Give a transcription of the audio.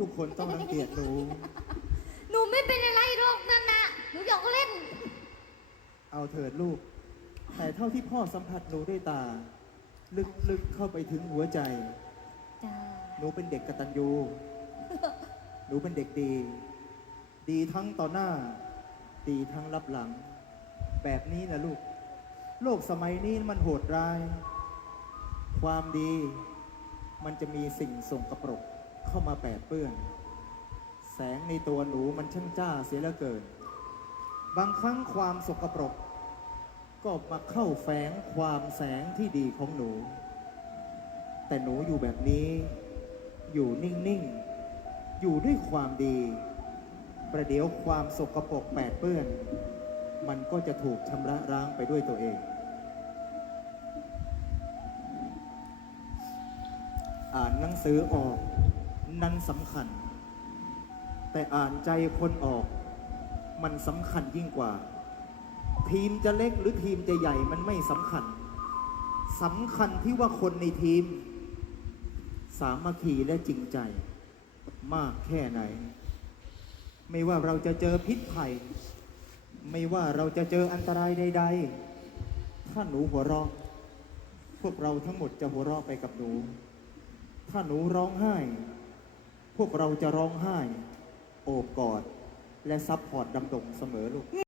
ทุกคนต้องรังเกียจหนูหนูไม่เป็นอะไรหรอกนั่นนะหนูหยอกเล่น เอาเถิดลูก แต่เท่าที่พ่อสัมผัสหนูด้วยตา ลึกๆเข้าไปถึงหัวใจ จ้า หนูเป็นเด็กกตัญญูหนูเป็นเด็กดี ดีทั้งต่อหน้า ดีทั้งรับหลัง แบบนี้นะลูก โลกสมัยนี้มันโหดร้าย ความดี มันจะมีสิ่งส่งกระปรก เข้ามาแปดเปื้อน แสงในตัวหนูมันช่างจ้าเสียเหลือเกิน บางครั้งความสกปรก ก็มาเข้าแฝงความแสงที่ดีของหนู แต่หนูอยู่แบบนี้ อยู่นิ่ง ๆ อยู่ด้วยความดี ประเดี๋ยวความสกปรกแปดเปื้อน มันก็จะถูกชำระล้างไปด้วยตัวเองอ่านหนังสือออก นั้นสำคัญ แต่อ่านใจคนออก มันสำคัญยิ่งกว่า ทีมจะเล็กหรือทีมจะใหญ่มันไม่สำคัญสำคัญที่ว่าคนในทีม สามัคคีและจริงใจ มากแค่ไหน ไม่ว่าเราจะเจอพิษภัย ไม่ว่าเราจะเจออันตรายใด ๆ ถ้าหนูหัวเราะพวกเราทั้งหมดจะหัวเราะไปกับหนู ถ้าหนูร้องไห้ พวกเราจะร้องไห้ โอบกอด และซับพอร์ตดำดงเสมอลูก